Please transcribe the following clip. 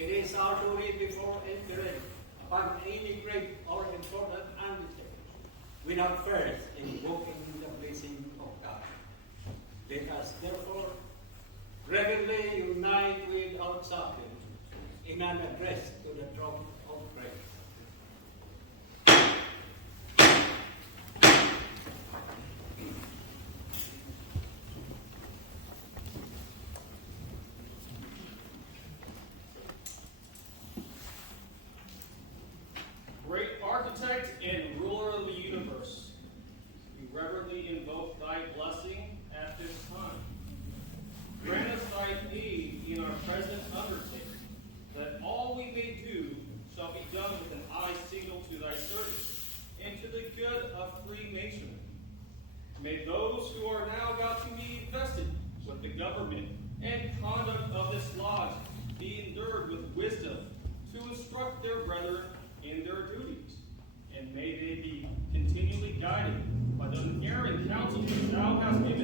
It is our duty before entering upon any great or important undertaking, without first invoking the blessing of God. Let us therefore reverently unite without stopping in an address to the throne of grace. Great architect and ruler of the universe, we reverently invoke thy blessing at this time. Grant us thy aid in our present undertaking, that all we may do shall be done with an eye single to thy service, and to the good of Freemasonry. May those who are now about to be invested with the government and conduct of this lodge be endued with wisdom to instruct their brethren in their duties, and may they be continually guided by the unerring counsel which thou hast given